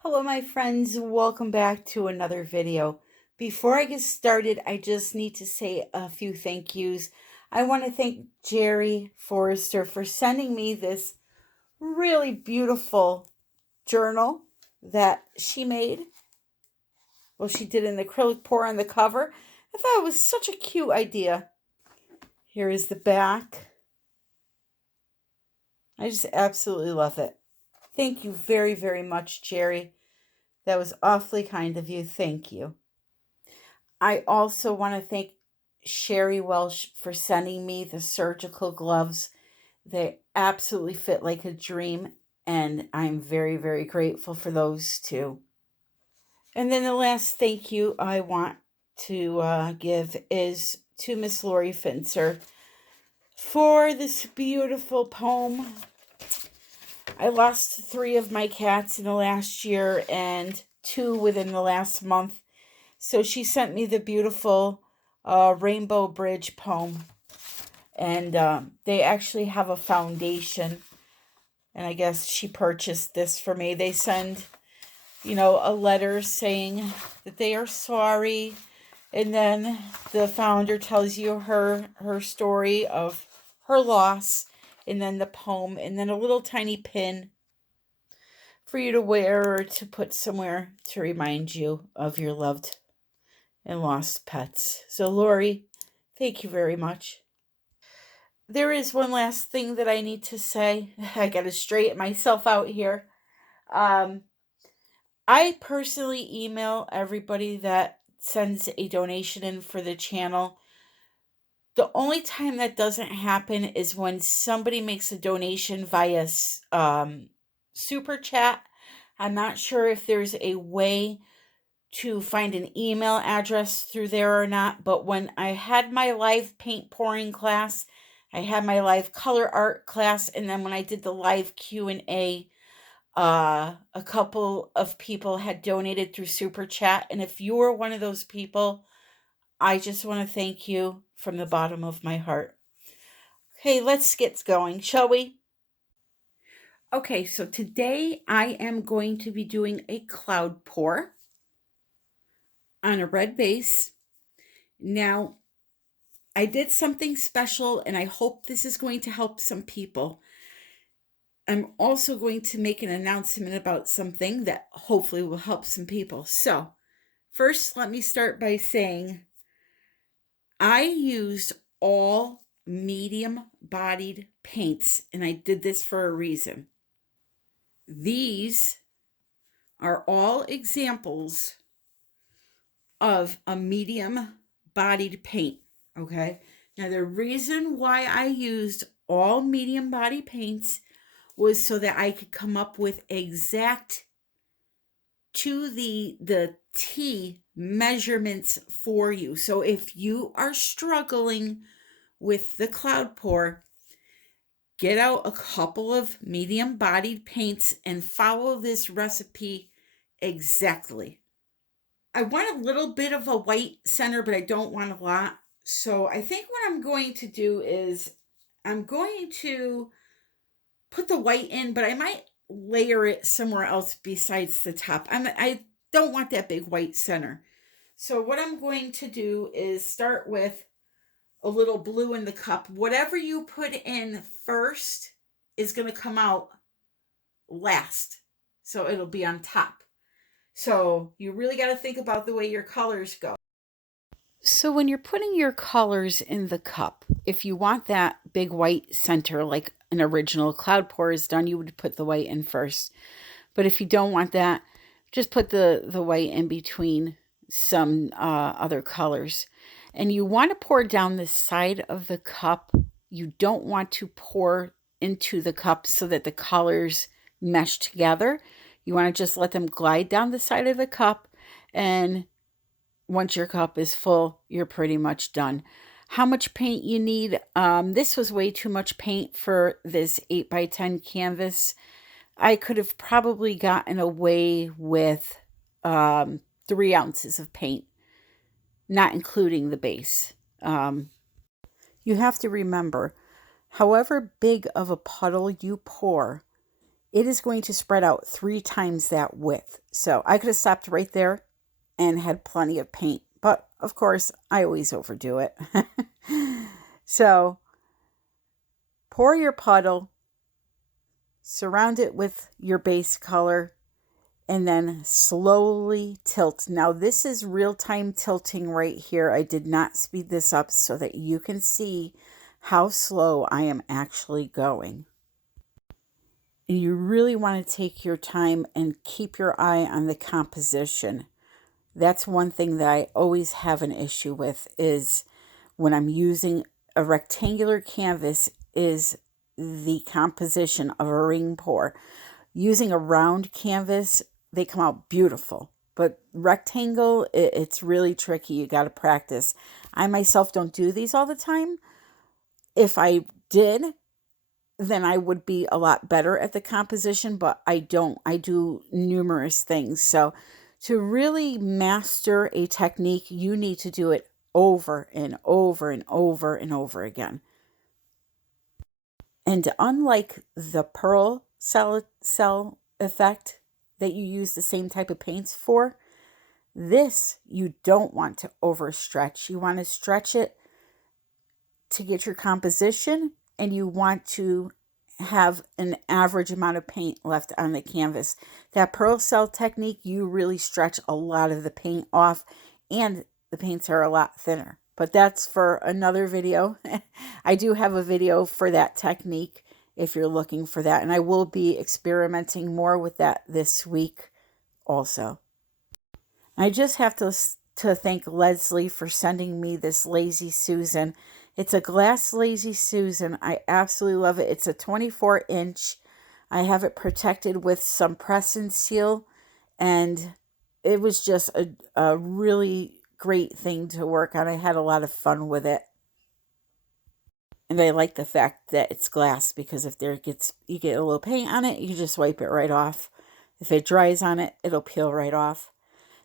Hello my friends, welcome back to another video. Before I get started, I just need to say a few thank yous. I want to thank Jerry Forrester for sending me this really beautiful journal that she made. Well, she did an acrylic pour on the cover. I thought it was such a cute idea. Here is the back. I just absolutely love it. Thank you very, very much, Jerry. That was awfully kind of you. Thank you. I also want to thank Sherry Welsh for sending me the surgical gloves. They absolutely fit like a dream, and I'm very, very grateful for those too. And then the last thank you I want to give is to Miss Lori Finzer for this beautiful poem. I lost 3 of my cats in the last year and 2 within the last month. So she sent me the beautiful Rainbow Bridge poem. And they actually have a foundation. And I guess she purchased this for me. They send, a letter saying that they are sorry. And then the founder tells you her story of her loss. And then the poem. And then a little tiny pin for you to wear or to put somewhere to remind you of your loved and lost pets. So, Lori, thank you very much. There is one last thing that I need to say. I got to straighten myself out here. I personally email everybody that sends a donation in for the channel. The only time that doesn't happen is when somebody makes a donation via super chat. I'm not sure if there's a way to find an email address through there or not, but when I had my live paint pouring class, I had my live color art class, and then when I did the live Q&A, a couple of people had donated through super chat, and if you were one of those people, I just want to thank you from the bottom of my heart. Okay, let's get going, shall we? Okay, so today I am going to be doing a cloud pour on a red base. Now, I did something special, and I hope this is going to help some people. I'm also going to make an announcement about something that hopefully will help some people. So, first, let me start by saying I used all medium-bodied paints, and I did this for a reason. These are all examples of a medium-bodied paint. Okay. Now, the reason why I used all medium body paints was so that I could come up with exact to the T measurements for you. So if you are struggling with the cloud pour, get out a couple of medium bodied paints and follow this recipe exactly. I want a little bit of a white center, but I don't want a lot. So I think what I'm going to do is I'm going to put the white in, but I might layer it somewhere else besides the top. I don't want that big white center. So what I'm going to do is start with a little blue in the cup. Whatever you put in first is going to come out last. So it'll be on top. So you really got to think about the way your colors go. So when you're putting your colors in the cup, if you want that big white center like an original cloud pour is done, you would put the white in first. But if you don't want that, just put the white in between some other colors. And you want to pour down the side of the cup. You don't want to pour into the cup so that the colors mesh together. You want to just let them glide down the side of the cup, and once your cup is full, you're pretty much done. How much paint you need? This was way too much paint for this 8x10 canvas. I could have probably gotten away with 3 ounces of paint, not including the base. You have to remember, however big of a puddle you pour, it is going to spread out 3 times that width. So I could have stopped right there and had plenty of paint. But of course, I always overdo it. So pour your puddle, surround it with your base color, and then slowly tilt. Now this is real-time tilting right here. I did not speed this up so that you can see how slow I am actually going. And you really want to take your time and keep your eye on the composition. That's one thing that I always have an issue with, is when I'm using a rectangular canvas, is the composition of a ring pour. Using a round canvas, they come out beautiful. But rectangle, it's really tricky. You got to practice. I myself don't do these all the time. If I did, then I would be a lot better at the composition, but I don't. I do numerous things. So to really master a technique, you need to do it over and over and over and over again. And unlike the pearl cell effect that you use the same type of paints for, this you don't want to overstretch. You want to stretch it to get your composition, and you want to have an average amount of paint left on the canvas. That pearl cell technique, you really stretch a lot of the paint off, and the paints are a lot thinner. But that's for another video. I do have a video for that technique if you're looking for that, and I will be experimenting more with that this week also. I just have to thank Leslie for sending me this Lazy Susan. It's a glass Lazy Susan. I absolutely love it. It's a 24-inch. I have it protected with some press and seal, and it was just a really great thing to work on. I had a lot of fun with it. And I like the fact that it's glass, because if you get a little paint on it, you can just wipe it right off. If it dries on it, it'll peel right off.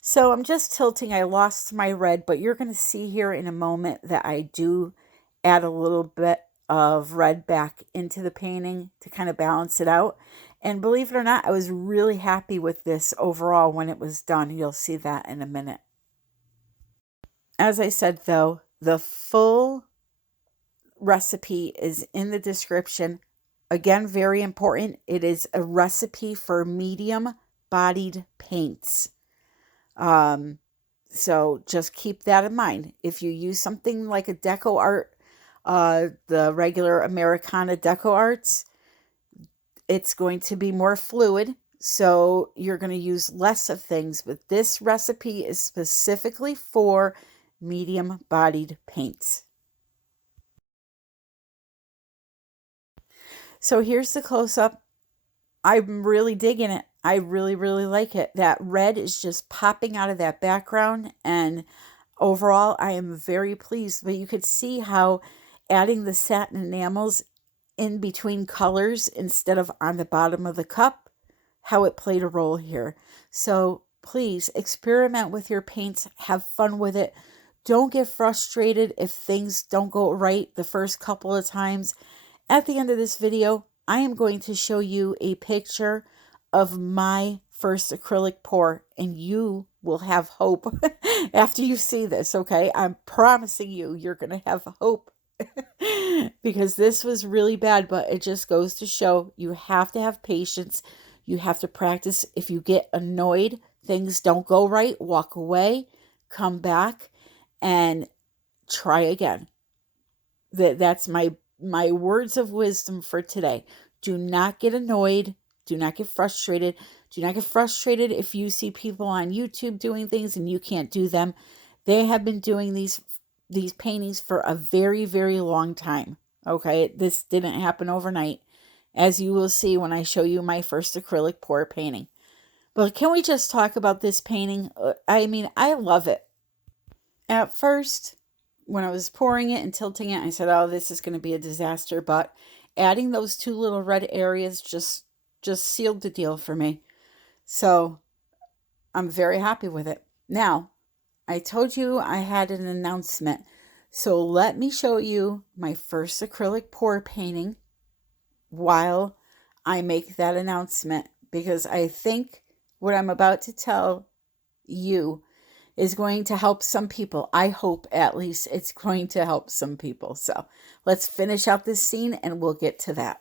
So I'm just tilting. I lost my red, but you're going to see here in a moment that I do add a little bit of red back into the painting to kind of balance it out. And believe it or not, I was really happy with this overall when it was done. You'll see that in a minute. As I said, though, the full recipe is in the description. Again, very important. It is a recipe for medium bodied paints. So just keep that in mind. If you use something like a Decoart, the regular Americana Decoarts, it's going to be more fluid. So you're going to use less of things. But this recipe is specifically for medium bodied paints. So here's the close-up. I'm really digging it. I really, really like it. That red is just popping out of that background, and overall, I am very pleased. But you could see how adding the satin enamels in between colors instead of on the bottom of the cup, how it played a role here. So please experiment with your paints. Have fun with it. Don't get frustrated if things don't go right the first couple of times. At the end of this video, I am going to show you a picture of my first acrylic pour, and you will have hope after you see this, okay? I'm promising you, you're going to have hope because this was really bad, but it just goes to show you have to have patience. You have to practice. If you get annoyed, things don't go right, walk away, come back, and try again. That's my words of wisdom for today. Do not get annoyed. Do not get frustrated. Do not get frustrated if you see people on YouTube doing things and you can't do them. They have been doing these paintings for a very, very long time. Okay, this didn't happen overnight, as you will see when I show you my first acrylic pour painting. But can we just talk about this painting? I mean, I love it. At first, when I was pouring it and tilting it, I said, oh, this is going to be a disaster. But adding those two little red areas just sealed the deal for me. So I'm very happy with it. Now, I told you I had an announcement. So let me show you my first acrylic pour painting while I make that announcement, because I think what I'm about to tell you is going to help some people. I hope at least it's going to help some people. So let's finish out this scene and we'll get to that.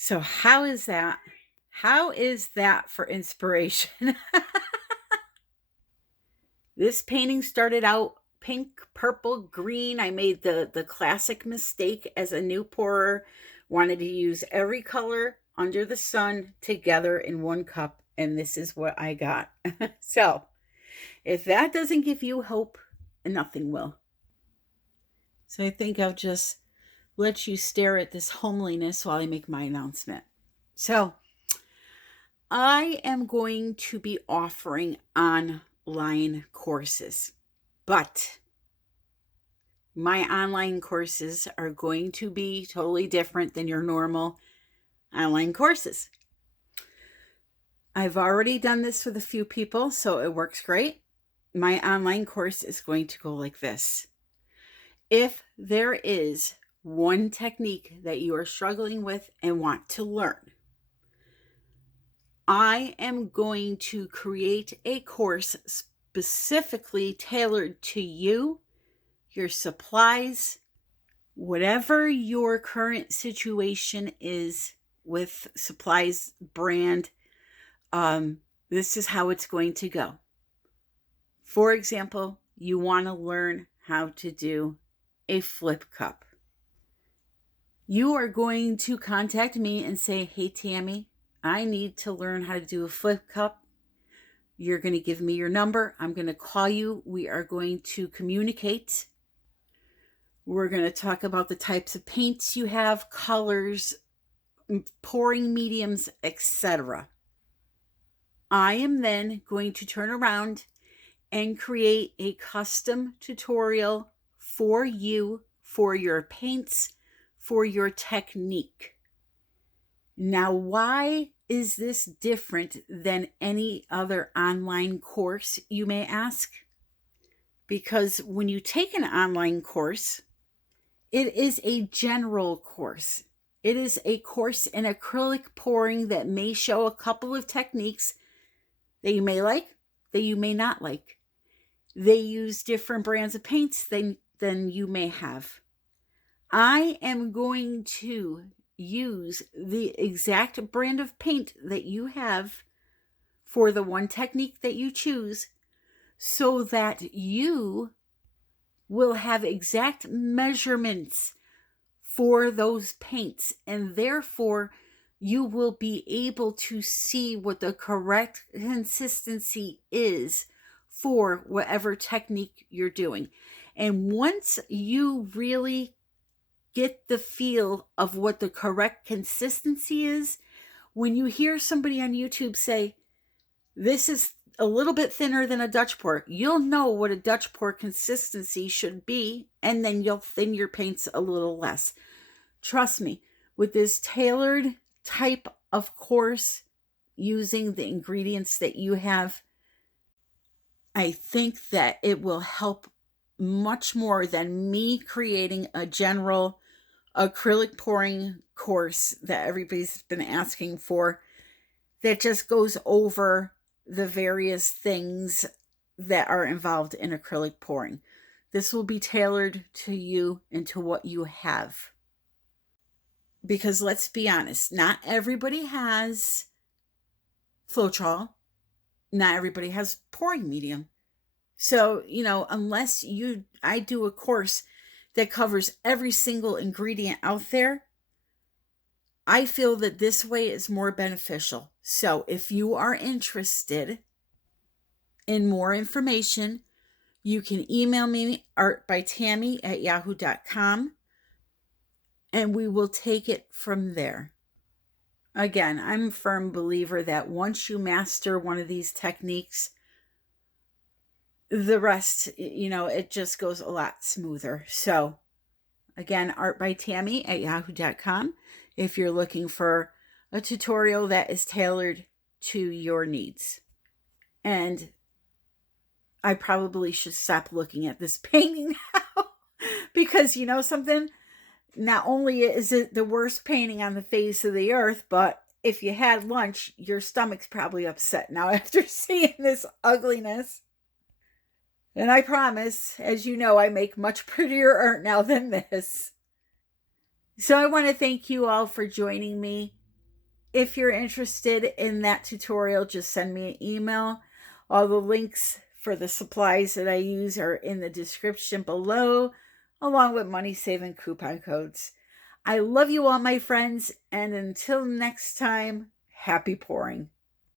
So how is that? How is that for inspiration? This painting started out pink, purple, green. I made the classic mistake as a new pourer. Wanted to use every color under the sun together in one cup, and this is what I got. So if that doesn't give you hope, nothing will. So I think I'll just let you stare at this homeliness while I make my announcement. So I am going to be offering online courses, but my online courses are going to be totally different than your normal online courses. I've already done this with a few people, so it works great. My online course is going to go like this. If there is one technique that you are struggling with and want to learn, I am going to create a course specifically tailored to you, your supplies, whatever your current situation is with supplies, brand. This is how it's going to go. For example, you want to learn how to do a flip cup. You are going to contact me and say, hey, Tammy, I need to learn how to do a flip cup. You're going to give me your number. I'm going to call you. We are going to communicate. We're going to talk about the types of paints you have, colors, pouring mediums, etc. I am then going to turn around and create a custom tutorial for you, for your paints, for your technique. Now, why is this different than any other online course, you may ask? Because when you take an online course, it is a general course. It is a course in acrylic pouring that may show a couple of techniques that you may like, that you may not like. They use different brands of paints than you may have. I am going to use the exact brand of paint that you have for the one technique that you choose, so that you will have exact measurements for those paints, and therefore you will be able to see what the correct consistency is for whatever technique you're doing. And once you really get the feel of what the correct consistency is, when you hear somebody on YouTube say, this is a little bit thinner than a Dutch pour, you'll know what a Dutch pour consistency should be, and then you'll thin your paints a little less. Trust me, with this tailored type of course, using the ingredients that you have, I think that it will help much more than me creating a general acrylic pouring course that everybody's been asking for, that just goes over the various things that are involved in acrylic pouring. This will be tailored to you and to what you have. Because let's be honest, not everybody has Floetrol. Not everybody has pouring medium. So, unless I do a course that covers every single ingredient out there, I feel that this way is more beneficial. So if you are interested in more information, you can email me, artbytammy@yahoo.com, and we will take it from there. Again, I'm a firm believer that once you master one of these techniques, the rest, it just goes a lot smoother. So again, artbytammy@yahoo.com if you're looking for a tutorial that is tailored to your needs. And I probably should stop looking at this painting now, because something, not only is it the worst painting on the face of the earth, but if you had lunch, your stomach's probably upset now after seeing this ugliness. And I promise, as you know, I make much prettier art now than this. So I want to thank you all for joining me. If you're interested in that tutorial, just send me an email. All the links for the supplies that I use are in the description below, along with money-saving coupon codes. I love you all, my friends, and until next time, happy pouring.